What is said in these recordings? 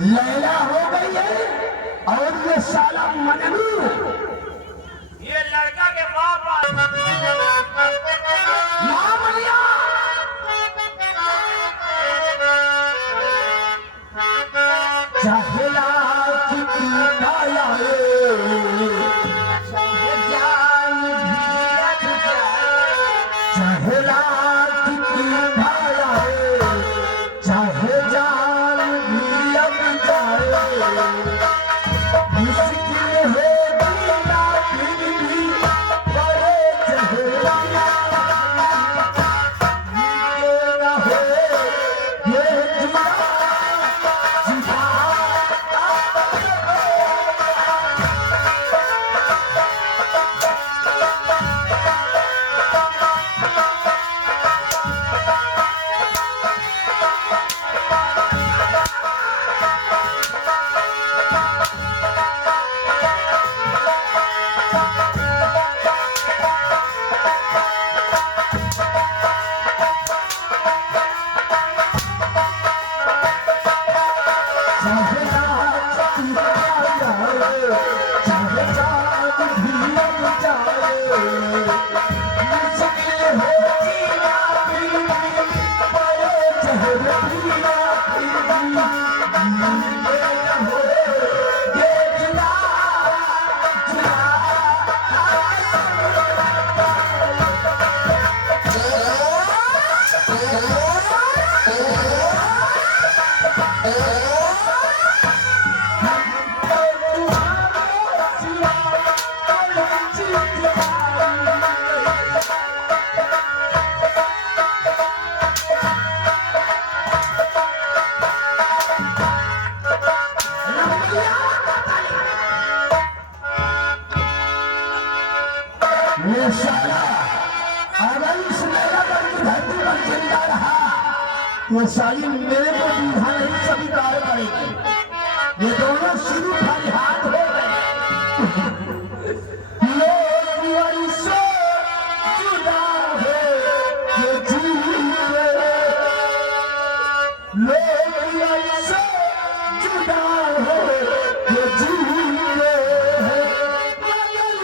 लैला हो गई है और ये साला मजनू ये लड़का के बाप चहला ये साली मेरे को दूल्हा नहीं स्वीकार करेगी। ये दोनों शुरू फरियाद हो गए। लोग से जुदा है ये जीवे, लोग से जुदा है ये जीवे, मगर अपना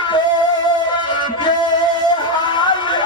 तो ये हाल है, ये हाल है।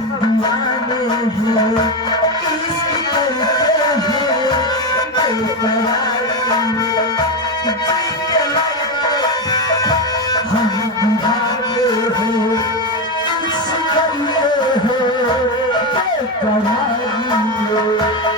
दीवाने हैं इश्क करते हैं बेकरार में जी के लायक हम दीवाने हैं इश्क करते हैं बेकरार में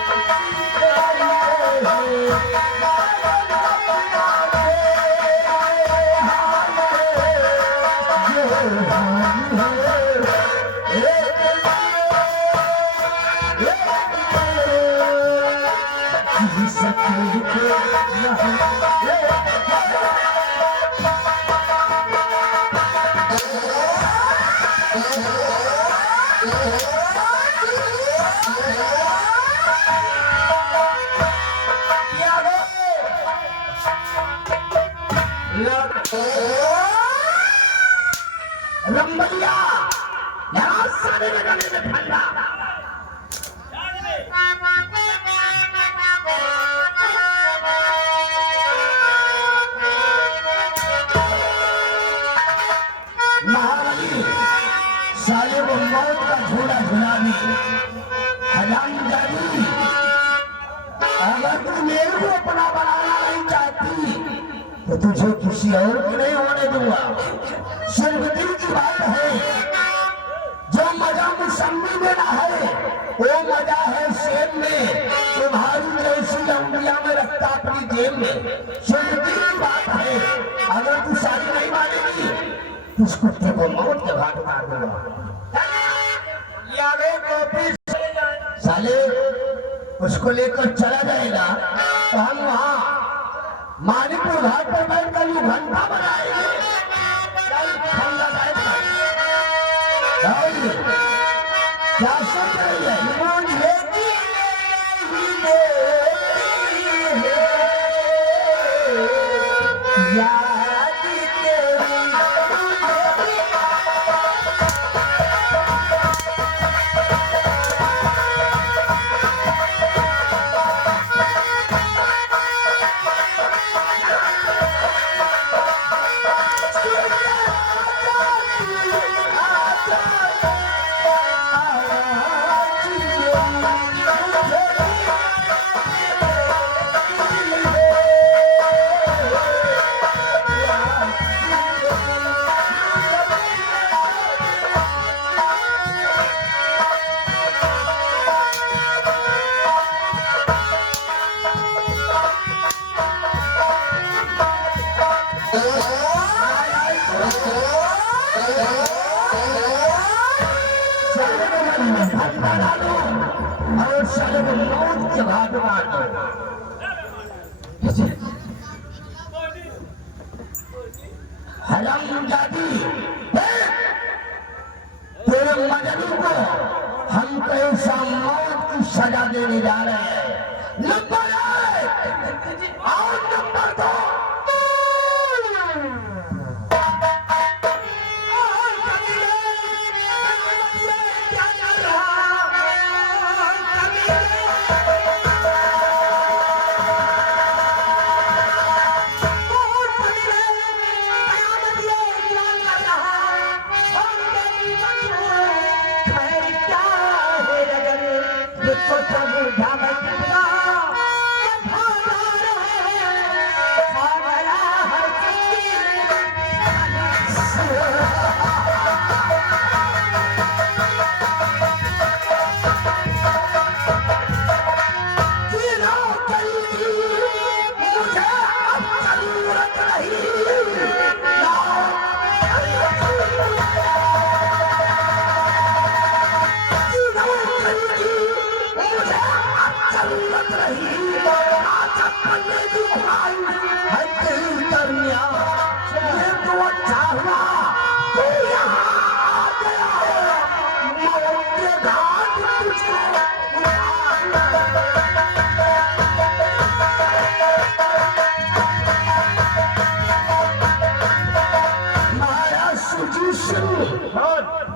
रंबलिया यहाँ सारे लगाने में ठंडा महारानी साले को मौत का झोला झुला दी हजामजादी अगर तू मेरे को अपना बनाना नहीं चाहती तो तुझे किसी और को नहीं होने दूंगा सिर्फ दिल की बात है जो मजा मुसम्मी में ना है वो मजा है सेब में तुम्हारी जैसी लौंडिया में रखता अपनी जेब में सिर्फ दिल की बात है अगर तू शादी नहीं मानेगी तो उस कुत्ते को मौत के घाट मार दूंगा साले उसको लेकर चला जाएगा तो हम वहाँ मानिकपुर घाट पर बैठकर यू घंटा बनाएंगे क्या सोच रही है और साले को मौत के घाट मार दो हरामजादी तेरे मजनू को हम कैसा मौत की सजा देने जा रहे हैं नंबर और नंबर दो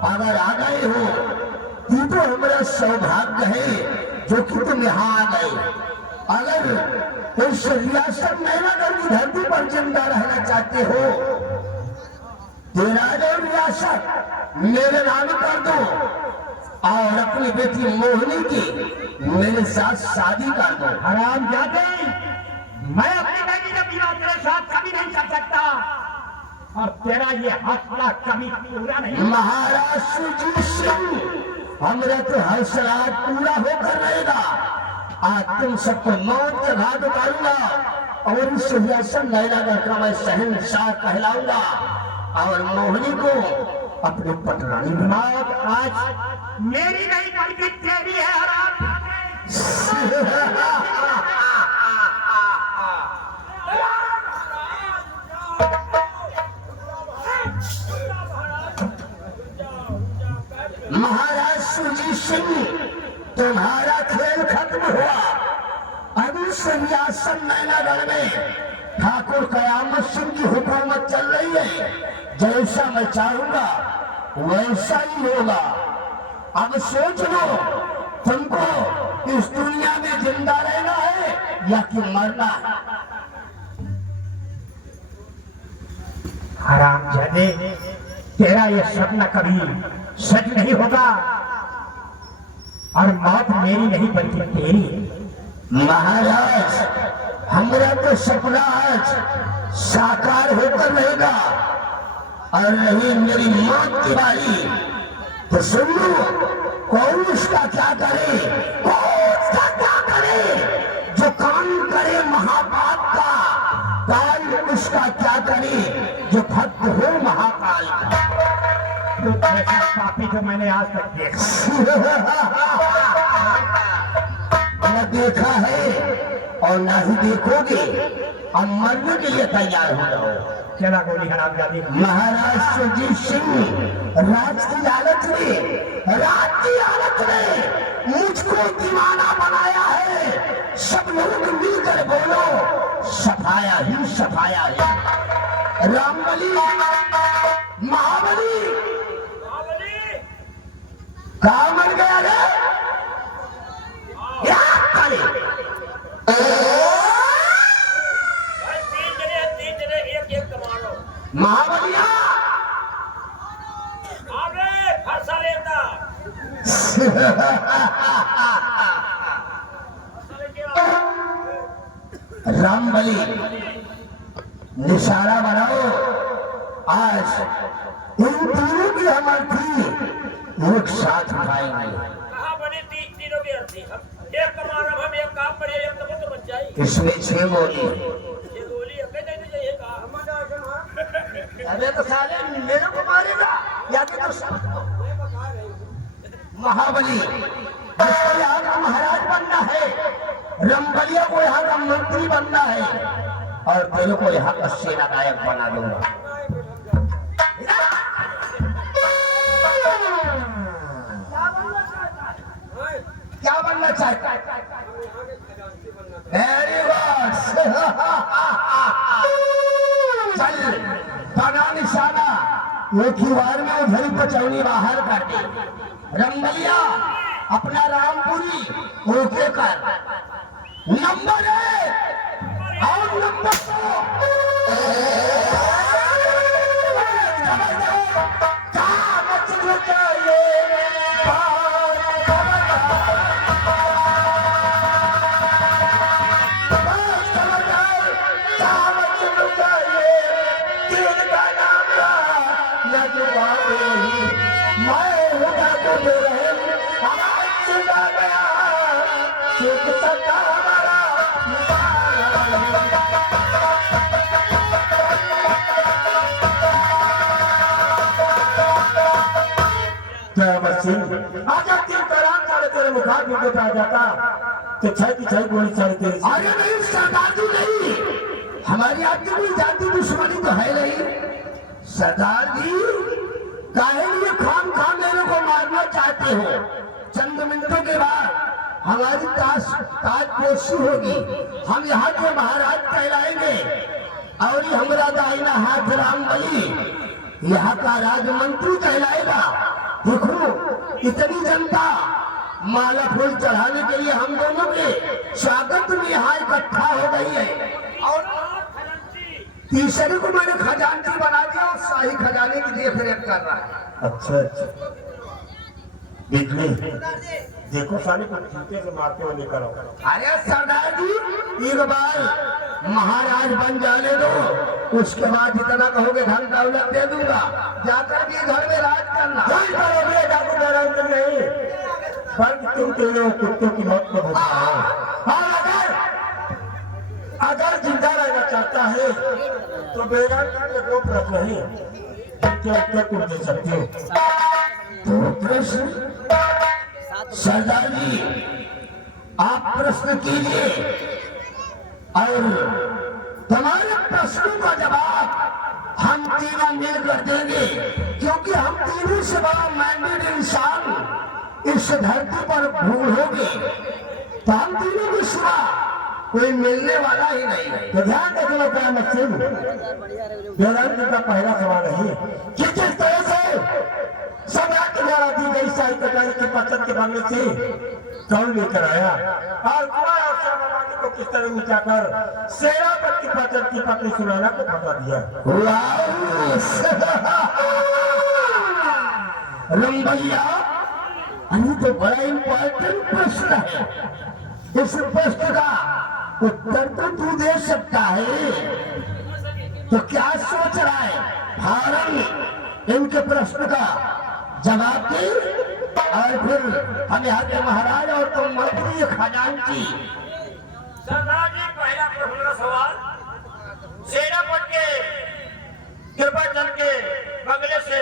अगर आ गए हो ये तो हमारा सौभाग्य है जो कि तुम यहाँ आ गए अगर इस रियासत नैनागढ़ की धरती पर जिंदा रहना चाहते हो तेरा जो रियासत मेरे नाम कर दो और अपनी बेटी मोहिनी की मेरे साथ शादी कर दो। हराम जाते, मैं अपनी बेटी का विवाह तेरे साथ कभी नहीं कर सकता और तेरा ये हौसला कभी पूरा नहीं। महाराज सुजीत सिंह, हमरा तो हौसला पूरा होकर रहेगा। आज तुम सबको मौत के घाट उतारूंगा और इस सिंहासन लैला का मैं शहंशाह कहलाऊंगा और मोहिनी को अपने पटरानी बनाओ। आज मेरी नहीं बल्कि तेरी है हराम। महाराज सुजीत सिंह, तुम्हारा खेल खत्म हुआ। अभी सिंहासन नैनागढ़ में ठाकुर कयामत सिंह की हुकूमत चल रही है। जैसा मैं चाहूंगा वैसा ही होगा। अब सोच लो, तुमको इस दुनिया में जिंदा रहना है या कि मरना है। हराम जादे, तेरा ये सपना कभी सच नहीं होगा और मौत मेरी नहीं बल्कि तेरी है। महाराज, हमारा तो सपना आज साकार होकर रहेगा और रही मेरी मौत की बारी तो सुन लो, कौन उसका क्या करे, कौन उसका क्या करे। जो काम करे महापाप का, काल उसका क्या करे जो भक्त हो महाकाल का। तो ऐसा पापी तो मैंने आज तक देखा न देखा है और न ही देखोगे। अब मरने के लिए तैयार हो जाओ। चला गोली हराम जादी। महाराज सुजीत सिंह, राज की हालत में मुझको दीवाना बनाया है। सब लोग मिलकर बोलो सफाया ही सफाया ही। रामबली, महाबली कहाँ मर गया रे? क्या करे? तीन जने एक कमानो। महाबलिया अरे फरसा लेता। रामबली, निशाना बनाओ। आज इन तीनों की हमारी एक साथ उठाएंगे। कहाँ बनी तीनों की अर्थी? एक कमानो, हम एक काम पर एक तो बच जाए। इसमें 6 गोली। ये गोली अकेले नहीं चाहिए कहा। अबे तो साले मेरे को मारेगा या तो महाबली, जिसको यहाँ का महाराज बनना है, रंबलिया को यहाँ का मंत्री बनना है और तेरे को यहाँ का सेना नायक बना दूंगा। क्या बनना चाहता है? Very good. चल बना निशाना। एक ही बार में उधरी पचौनी बाहर कर दे। रंगलिया, अपना रामपुरी ओके कर। नंबर 1 और नंबर 2 चाहिए। आजा क्यों कराम साले तेरे मुखार भी आ जाता तो छह की छह गोली चलती। अरे नहीं सरदार जी, नहीं, हमारी आपकी कोई जाति दुश्मनी तो है नहीं। सरदार जी, काहे लिए खाम खाम मेरे को मारना चाहते हो? चंद मिनटों के बाद हमारी ताजपोशी होगी। हम यहाँ के महाराज कहलाएंगे और ये हमारा दाहिना हाथ रामबली यहाँ का राजमंत्री कहलाएगा। देखो, इतनी जनता माला फूल चढ़ाने के लिए हम दोनों के स्वागत में यहाँ इकट्ठा हो गई है। और तीसरे को मैंने खजांची बना दिया और शाही खजाने की देख रेख कर रहा है। अच्छा अच्छा, बिजली देखो साले को चीते से मारते हुए लेकर आओ। अरे सरदार जी एक बार महाराज बन जाने दो, उसके बाद जितना कहोगे धन दौलत दे दूंगा, जाकर के घर में राज करना। जय करोगे डाकू नारायण सिंह नहीं, पर तुम तीनों कुत्तों की मौत को भुगताओ। और अगर जिंदा रहना चाहता है तो बेगान के दो प्रश्न नहीं, क्या उत्तर तुम दे सकते हो? तो प्रश्न सरदार जी आप प्रश्न कीजिए और तुम्हारे प्रश्नों का जवाब हम तीनों मिलकर देंगे, क्योंकि हम तीनों से बड़ा मैंडेड इंसान इस धरती पर ढूंढोगे तो हम तीनों के सिवा कोई मिलने वाला ही नहीं है। तो ध्यान रखना क्या मकसद? बेगान जी का पहला सवाल है कि किस तरह से सम्राट के द्वारा दी गई शाही कटारी की पचत के बंगले से कौन लेकर आया और कुमार और श्यामावादी को किस तरह मिटाकर सेनापति की पचत की पत्नी सुनैना को फंसा दिया? रंगैया, अरे तो बड़ा इम्पोर्टेंट प्रश्न है। इस प्रश्न का उत्तर तो तू दे सकता है, तो क्या सोच रहा है? फारन इनके प्रश्न का जवाब दे और फिर हम यहाँ के महाराज और तुम मंत्री खजांची। सरदार जी पहला प्रश्न सवाल, सेनापति के कृपा चल के बंगले से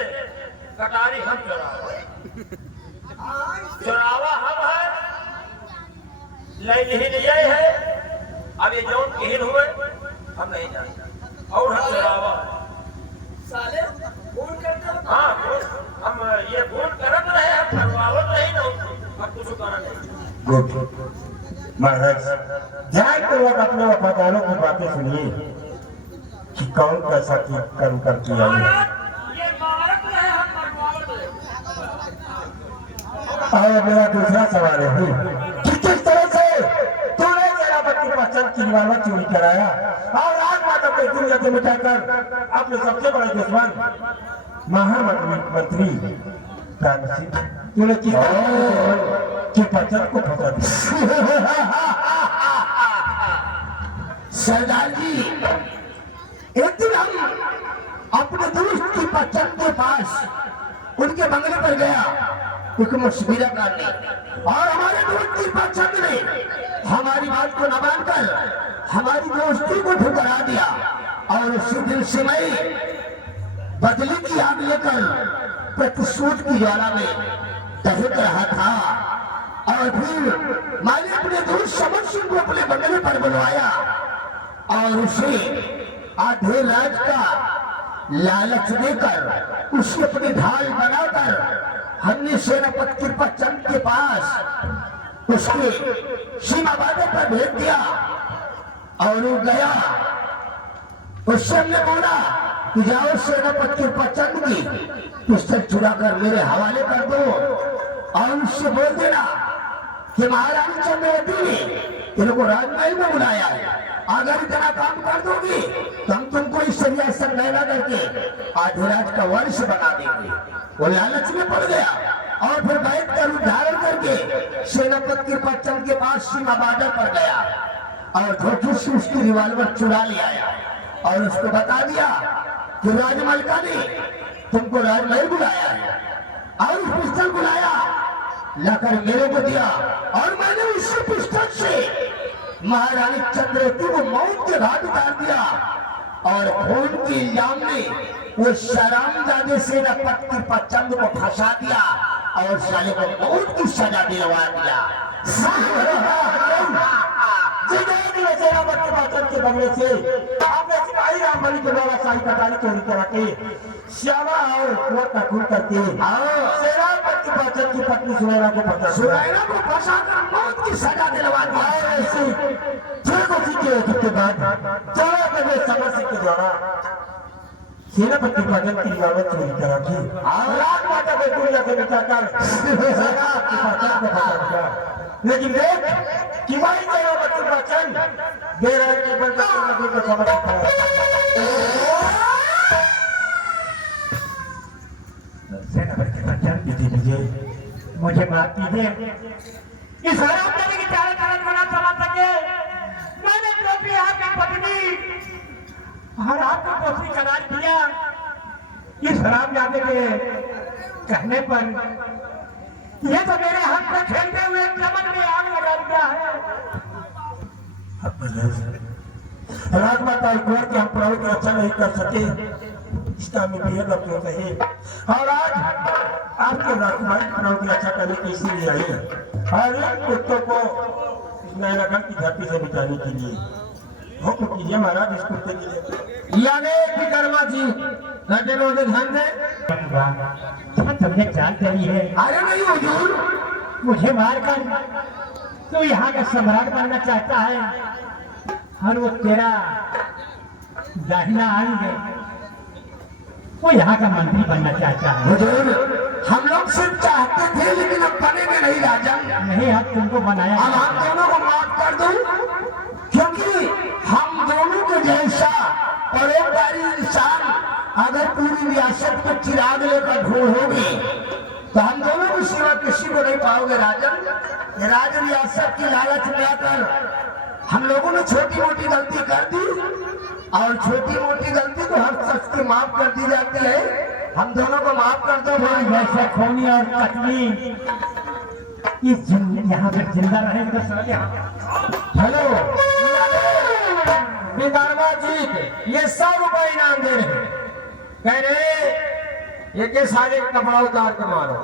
कटारी हम चुरावा हम है, नहीं लिए है, अब ये जौन किहिन हुए हम नहीं जानते और हम चुरावा साले फोन करते हो। हाँ हम ये फोन करत रहे, हम करवावत नहीं ना, अब कुछ करना नहीं। गुड महाराज, ध्यानपूर्वक अपने वफादारों की बातें सुनिए कि कौन कैसा कर्म कर किया है। ये मारत रहे, हम करवावत रहे। और मेरा दूसरा सवाल है कि किस तरह से तूने सेनापति के वचन की रिवाल्वर चोरी कराया और राजमाता को दुनिया से मिटाकर अपने सबसे बड़े दुश्मन महामंत्री तूने किस तरह की वचन को फंसा दिया? सरदार जी एक दिन हम अपने दोस्त की पचत के पास उनके बंगले पर गया एक मुश्किल करने, और हमारे दोस्त की पचत ने हमारी बात को न मानकर हमारी दोस्ती को ठुकरा दिया और उसी दिन से मैं बदले की आग लेकर प्रतिशोध की ज्वाला में दहक रहा था। और फिर मैंने अपने दोस्त समर सिंह को अपने बंगले पर बुलवाया और उसे आधे राज का लालच देकर उसे अपनी ढाल बनाकर हमने सेनापति कृपाचंद के पास उसके सीमा बाधा पर भेज दिया और वो गया। उससे हमने बोला कि जाओ सेनापति कृपाचंद की पिस्टल चुरा कर मेरे हवाले कर दो और उससे बोल देना कि महारानी चंद्रवती ने तेरे को राजमहल में बुलाया है, अगर इतना काम कर दोगी तो हम तुमको इस सरिया संगैला करके आधिराज का वंश बना देंगे। वो लालच में पड़ गया और फिर बैठ कर उद्धारण करके सेनापति के पच्चम के पास सीमा बादल पर गया और धोखे से उसकी रिवाल्वर चुरा ले आया और उसको बता दिया कि राजमलका ने तुमको राजमहल बुलाया है और उस पिस्टल बुलाया लाकर मेरे को दिया और मैंने उसी पिस्टल से महारानी चंद्रवती को मौत के घाट उतार दिया और खून के इल्जाम में वो शरामजादे सेनापति के पचंद को फंसा दिया और साले को मौत की सजा दिलवा दिया। सेनापति पचंद के बंगले से आपने सिपाही रामबली के द्वारा शाही कटारी चोरी करा के श्यामा और कुआं का खून करके सेनापति पचंद की पत्नी सुनैना को फंसा कर मौत की सजा दिलवा दिया। ऐसे के बाद चौदह बजे समर सिंह के द्वारा सेनापति पचंद की रिवाल्वर चोरी करा की और राजमाता को दुनिया से मिटाकर सेनापति पचंद को फंसा दिया। लेकिन देख कि वही सेनापति पचंद बेराज के बंदे को समझ सेनापति पचंद विजय मुझे माफ कीजिए। इस हराम जाने की चाल चलन बना चला सके मैंने टोपी आपकी पत्नी और आपको टोपी करार दिया। इस हराम जाने के कहने पर ये तो मेरे हाथ में खेलते हुए चमन में आग लगा दिया है। राजमाता को कि हम प्रभु को अच्छा नहीं कर सके इसका मैं बेहद अफसोस है। और आज आपके राजकुमारी प्रभु की अच्छा करने की इसीलिए आई है और इन कुत्तों को नगर की धरती से बिताने के लिए हुक्म कीजिए महाराज। इस कुत्ते के लिए यानी विकर्मा जी घटे में ध्यान दे। तुमने चाल करी है। अरे नहीं हुजूर, मुझे मारकर तू यहाँ का सम्राट बनना चाहता है और वो तेरा दाहिना अंग वो यहाँ का मंत्री बनना चाहता है। हुजूर, हम लोग सिर्फ चाहते थे लेकिन अब बनेंगे नहीं राजा। नहीं, अब तुमको बनाया। अब हम दोनों को माफ कर दो क्योंकि हम दोनों के जैसा परोपकारी इंसान अगर पूरी रियासत में चिराग लेकर ढूंढोगे तो हम दोनों की सिवा किसी को नहीं पाओगे राजन। राज रियासत की लालच में आकर हम लोगों ने छोटी मोटी गलती कर दी और छोटी मोटी गलती को हर शख्स की माफ कर दी जाती है। हम दोनों को माफ कर दो भाई। वैसे खूनी और कतली इस यहाँ पे जिंदा रहे तो सर हेलो विकर्मा जी ये 100 रुपए इनाम दे रहे हैं। कह रहे ये के सारे कपड़ा उतार के मारो।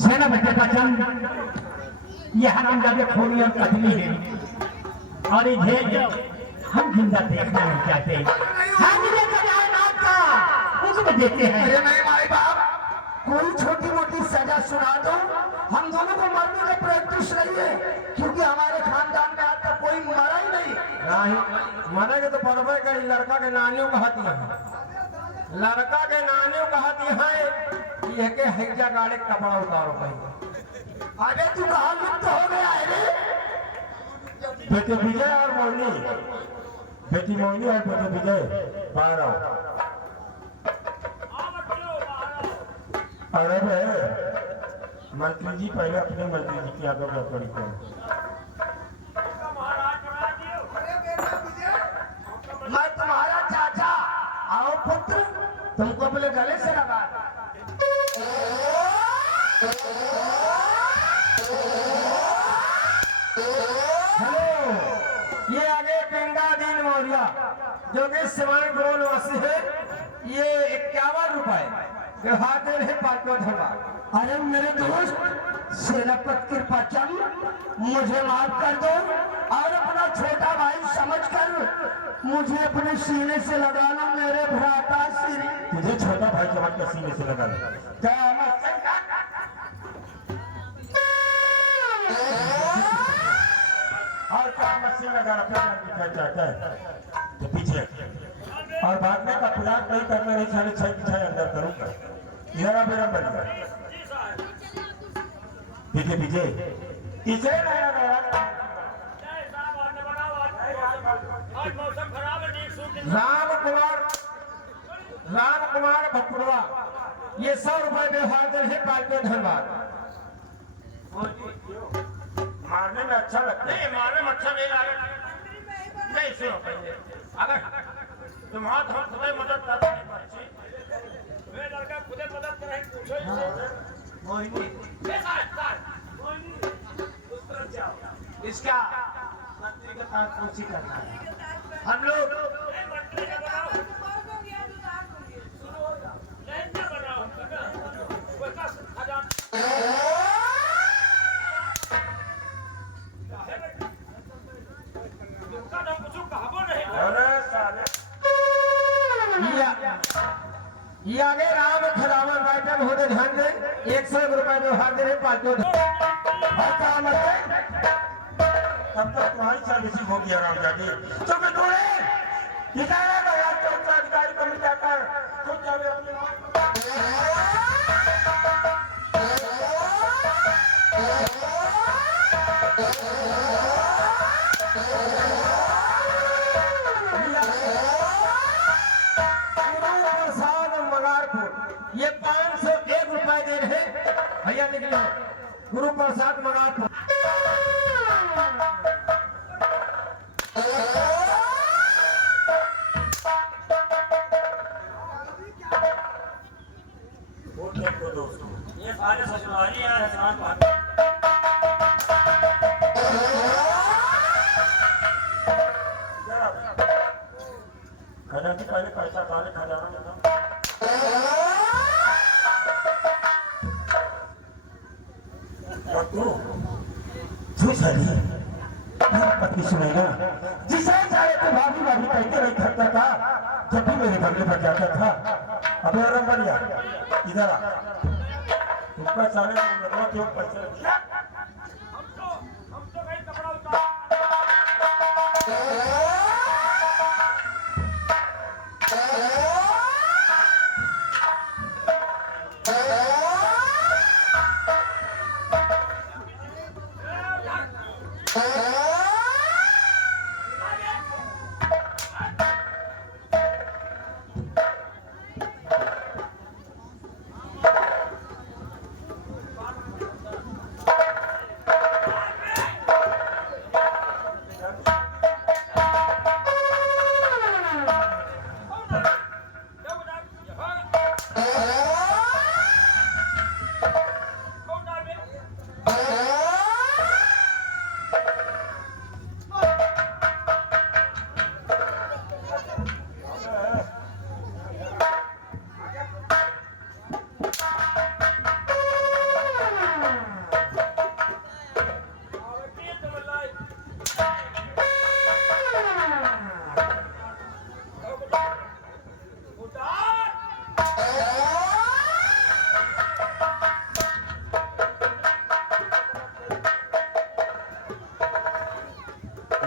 सेना बेटे का चंद ये हम जाके खूनी और कतली है और ये हम जिंदा देखना नहीं चाहते। हम इन्हें सजा मौत का उसको देते हैं। अरे नहीं माई बाप, कोई छोटी मोटी सजा सुना दो। हम दोनों को मरने का प्रैक्टिस नहीं है क्योंकि हमारे खानदान में आज तक कोई मरा ही नहीं। नहीं मरेंगे तो पड़वे का लड़का के नानियों का हाथ है। लड़का के नानियों का हाथ है ये के हैजा गाड़े कपड़ा उतारो भाई। अरे तू कहाँ लुप्त हो गया है रे? बेटे विजय और मोहिनी, बेटी मोहिनी और बेटे विजय बाहर आओ। अरे मंत्री जी पहले अपने मंत्री जी की आगे बढ़ करें। मैं तुम्हारा चाचा। आओ पुत्र, तुमको अपने गले से लगा। हेलो, ये आगे गंगादीन मौर्य जो कि सिवान ग्रोह निवासी है। ये 51 रुपए व्यवहार दे रहे पांचों धन्यवाद। अरे मेरे दोस्त सेनापति कृपाचंद, मुझे माफ कर दो और अपना छोटा भाई समझकर मुझे अपने सीने से लगा लो। मेरे भ्राता श्री तुझे छोटा भाई जवान के सीने से लगा लो। क्या और क्या मशीन लगा रखा चाहता है तो पीछे और भागने का प्रयास नहीं करना। नहीं साढ़े 6 की 6 अंदर करूंगा। इधर आ मेरा बन पीछे पीछे पीछे राम कुमार भटपुरवा ये 100 रुपए व्यवहार दे रहे पांचों धन्यवाद। मारने में अच्छा लगता है। मारने में अच्छा नहीं लगा। नहीं सुनो पहले अगर तुम्हारा हम तुम्हें मदद करते हैं वे लड़का खुद मदद करें पूछो मोहिनी इसका मंत्री का काम कोशिश करना है। हम लोग ये आगे राम खरावन राइटर होने ध्यान दे। 100 रुपए व्यवहार दे रहे पांचों तब तक तुम्हारी सर्विसिंग होगी आराम जाके। तो मैं तुम्हें अधिकारी को मिल जाकर खुद जावे अपने ये 501 रुपए दे रहे भैया निकलो गुरु प्रसाद मंगा ये सारे ससुराली यार हसनान भाग खजाना की पहले पैसा डाले खजाना लेना और तू सारी पति सुनेगा जिसे चाहे तो भाभी भाभी कहते नहीं थकता था जब भी मेरे बंगले पर जाता था। अबे और बढ़िया इधर आ ऊपर सारे लगवा क्यों पैसे हम तो कहीं कपड़ा उतार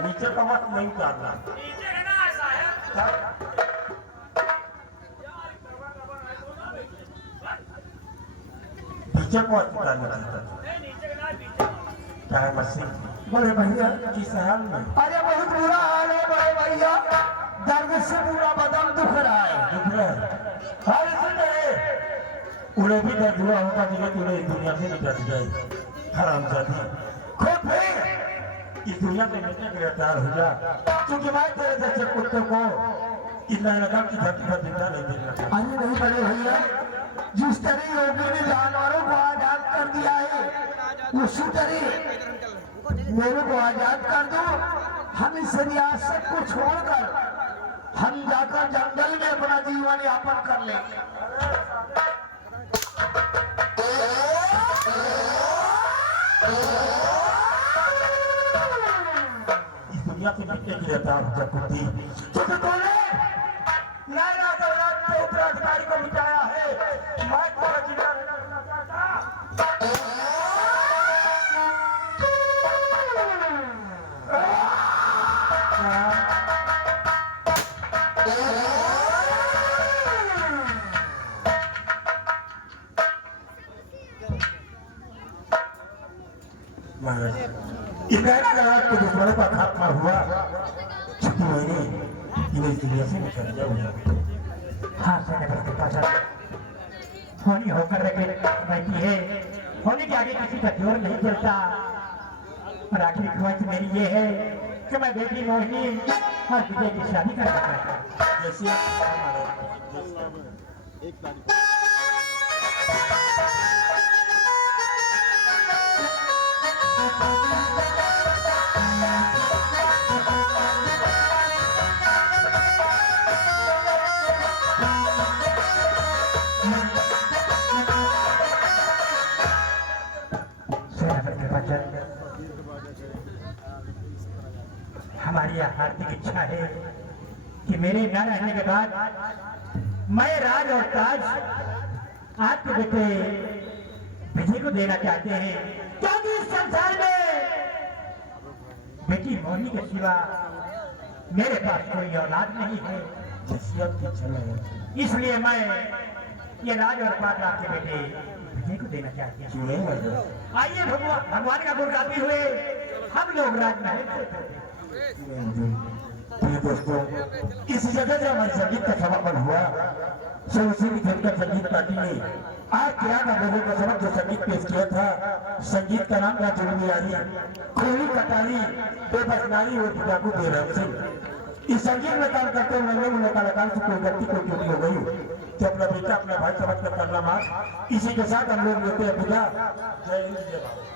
नीचे का मत नहीं उतारना नीचे है ना ऐसा है पीछे को उतारना चाहता नहीं नीचे का ना पीछे क्या है मसीह बड़े भैया किस हाल में? अरे बहुत बुरा हाल है बड़े भैया, दर्द से पूरा बदन दुख रहा है। दुख रहा है हाल से डरे उन्हें भी दर्द हुआ होगा जिन्हें तूने इस दुनिया से निकल जाए हराम जाती खुद भी इस दुनिया में नीचे गिरफ्तार हो जा क्योंकि मैं तेरे जैसे कुत्ते को इतना लगा कि धरती पर जिंदा नहीं मिल रहा। अरे नहीं बड़े भैया, जिस तरह योगी ने जानवरों को आजाद कर दिया है उसी तरह मेरे को आजाद कर दो। हम इस रियासत को छोड़कर हम जाकर जंगल में अपना जीवन यापन कर लेंगे। इस दुनिया से मिटने की रहता है कुत्ती क्योंकि तूने नायरा दौलत के उत्तराधिकारी को मिटाया है। मैं तुम्हारा जिंदा रहना चाहता दुश्मनों का खात्मा हुआ छुट्टी महीने इस दुनिया से निकल जाऊंगा। हाँ सेनापति पाशा, होनी होकर बैठी है, होने के आगे किसी का जोर नहीं चलता। और आखिरी ख्वाहिश मेरी ये है कि मैं बेटी मोहिनी और विजय की शादी कर सकता। जैसे हमारी यह हार्दिक इच्छा है कि मेरे न रहने के बाद मैं राज और ताज आपके बेटे विजय को देना चाहते हैं, क्योंकि इस संसार में बेटी मोहिनी के सिवा मेरे पास कोई औलाद नहीं है। इसलिए मैं ये राज और ताज आपके बेटे विजय को देना चाहते हैं। आइए भगवान का गुण गाते हुए हम लोग राजमहल से दोस्तों इस जगह से हमारे संगीत का समापन हुआ। सो उसी की धनकर संगीत पार्टी ने आज किराना लोगों का समझ जो संगीत पेश किया था। संगीत का नाम था जुर्मी यारी, खोली कटारी, बेबस नारी और डाकू बेरहम सिंह। इस संगीत में काम करते हुए उन्होंने कलाकार से कोई गलती कोई त्रुटि हो गई तो अपना बेटा अपना भाई समझ कर करना मार। इसी के साथ हम लोग लेते हैं पूजा। जय हिंद जय भारत।